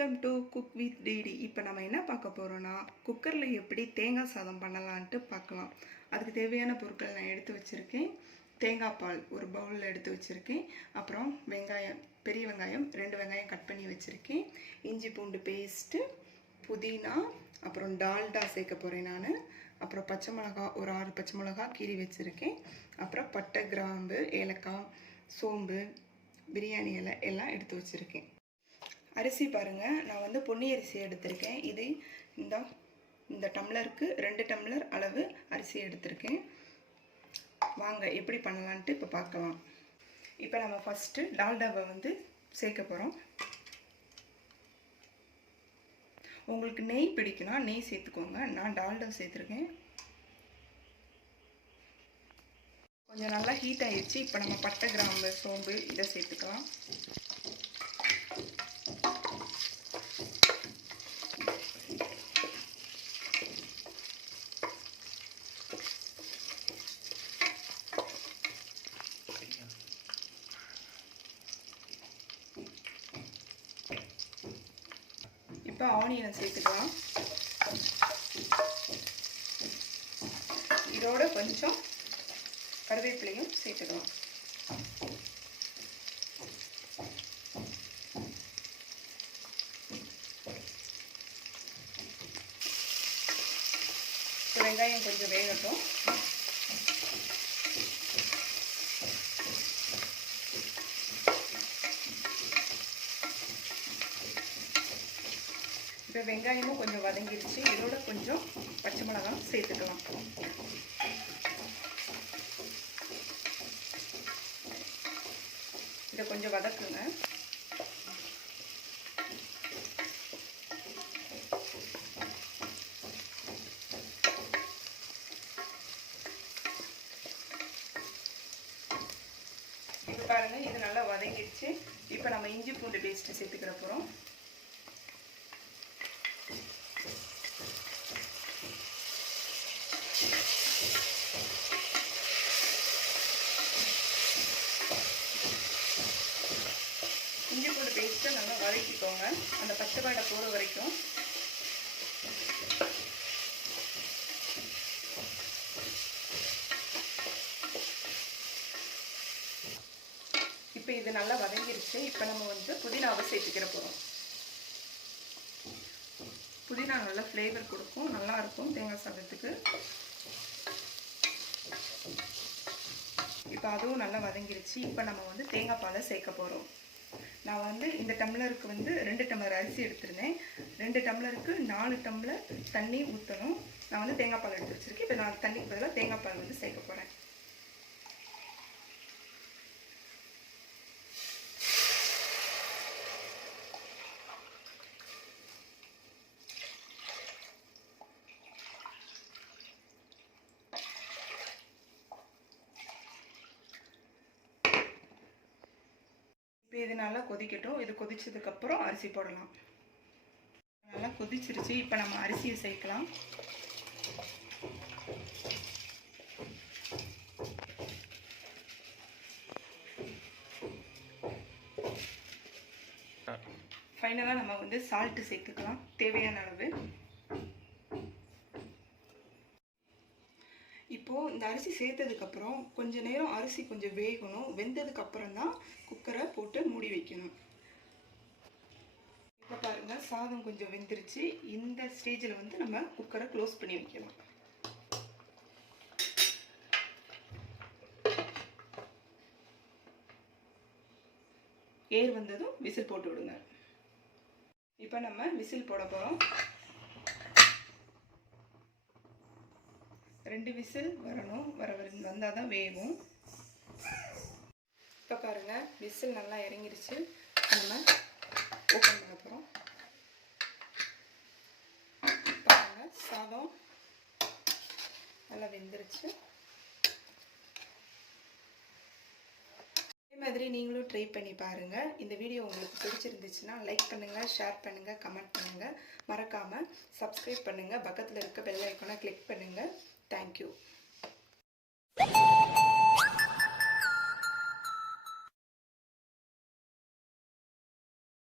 Welcome to cook with DD. இப்போ நம்ம என்ன பார்க்க போகிறோன்னா, குக்கரில் எப்படி தேங்காய் சாதம் பண்ணலான்ட்டு பார்க்கலாம். அதுக்கு தேவையான பொருட்கள் நான் எடுத்து வச்சுருக்கேன். தேங்காய் பால் ஒரு பவுலில் எடுத்து வச்சுருக்கேன். அப்புறம் வெங்காயம், பெரிய வெங்காயம் 2 வெங்காயம் கட் பண்ணி வச்சுருக்கேன். இஞ்சி பூண்டு பேஸ்ட்டு, புதினா, அப்புறம் டால்டா சேர்க்க போகிறேன் நான். அப்புறம் பச்சை மிளகா ஒரு 6 பச்சை மிளகா கீறி வச்சுருக்கேன். அப்புறம் பட்டை, கிராம்பு, ஏலக்காய், சோம்பு, பிரியாணி இலை எல்லாம் எடுத்து வச்சுருக்கேன். அரிசி பாருங்கள், நான் வந்து பொன்னி அரிசி எடுத்திருக்கேன். இது இந்த டம்ளருக்கு 2 டம்ளர் அளவு அரிசி எடுத்திருக்கேன். வாங்க எப்படி பண்ணலான்ட்டு இப்போ பார்க்கலாம். இப்போ நம்ம ஃபஸ்ட்டு டால்டாவை வந்து சேர்க்க போகிறோம். உங்களுக்கு நெய் பிடிக்குன்னா நெய் சேர்த்துக்கோங்க. நான் டால்டா சேர்த்துருக்கேன். கொஞ்சம் நல்லா ஹீட் ஆகிடுச்சு. இப்போ நம்ம பட்டை, கிராம்பு, சோம்பு இதை சேர்த்துக்கலாம். இப்போ ஆனியனை சேர்த்துக்கலாம். இதோட கொஞ்சம் கருவேப்பிலையும் சேர்த்துக்கலாம். வெங்காயம் கொஞ்சம் வேகட்டும். இப்போ வெங்காயமும் கொஞ்சம் வதங்கிடுச்சு. இதோட கொஞ்சம் பச்சை மிளகாய் சேர்த்துக்கலாம். இதை கொஞ்சம் வதக்குங்க. இப்போ பாருங்க, இது நல்லா வதங்கிடுச்சு. இப்போ நம்ம இஞ்சி பூண்டு பேஸ்ட் சேர்த்துக்கிற போகிறோம். இஞ்சி பூண்டு பேஸ்ட்டை நல்லா வதக்கிக்கோங்க, அந்த பச்சை வாடை போகிற வரைக்கும். இப்போ இது நல்லா வதங்கிடுச்சு. இப்போ நம்ம வந்து புதினாவை சேர்த்துக்கிற போகிறோம். புதினா நல்லா ஃப்ளேவர் கொடுக்கும், நல்லாயிருக்கும் தேங்காய் சாதத்துக்கு. இப்போ அதுவும் நல்லா வதங்கிடுச்சு. இப்போ நம்ம வந்து தேங்காய் பாலை சேர்க்க போகிறோம். நான் வந்து இந்த டம்ளருக்கு வந்து 2 டம்ளர் அரிசி எடுத்துருந்தேன். 2 டம்ளருக்கு 4 டம்ளர் தண்ணி ஊற்றணும். நான் வந்து தேங்காய் பால் எடுத்து வச்சுருக்கேன். இப்போ நான் தண்ணிக்கு பதிலாக தேங்காய் பால் வந்து சேர்க்க போகிறேன். இப்போ இது நல்லா கொதிக்கட்டும். இது கொதிச்சதுக்கப்புறம் அரிசி போடலாம். நல்லா கொதிச்சிருச்சு. இப்போ நம்ம அரிசியை சேர்க்கலாம். ஃபைனலாக நம்ம வந்து சால்ட்டு சேர்த்துக்கலாம், தேவையான அளவு. இப்போது இந்த அரிசி சேர்த்ததுக்கப்புறம் கொஞ்ச நேரம் அரிசி கொஞ்சம் வேகணும். வெந்ததுக்கப்புறம் தான் குக்கரை போட்டு மூடி வைக்கணும். இப்போ பாருங்கள், சாதம் கொஞ்சம் வெந்துருச்சு. இந்த ஸ்டேஜில் வந்து நம்ம குக்கரை க்ளோஸ் பண்ணி வைக்கலாம். ஏர் வந்ததும் விசில் போட்டு விடுங்க. இப்போ நம்ம விசில் போட போகிறோம். 2 விசில் வரணும். வந்தால் தான் வேகும். இப்போ பாருங்கள், விசில் நல்லா இறங்கிருச்சு. நம்ம ஓப்பன் பண்ண போகிறோம். பாருங்கள், சாதம் நல்லா வெந்துருச்சு. இதே மாதிரி நீங்களும் ட்ரை பண்ணி பாருங்கள். இந்த வீடியோ உங்களுக்கு பிடிச்சிருந்துச்சுன்னா லைக் பண்ணுங்கள், ஷேர் பண்ணுங்கள், கமெண்ட் பண்ணுங்கள். மறக்காமல் சப்ஸ்கிரைப் பண்ணுங்கள். பக்கத்தில் இருக்க பெல் ஐக்கானை கிளிக் பண்ணுங்கள். Thank you.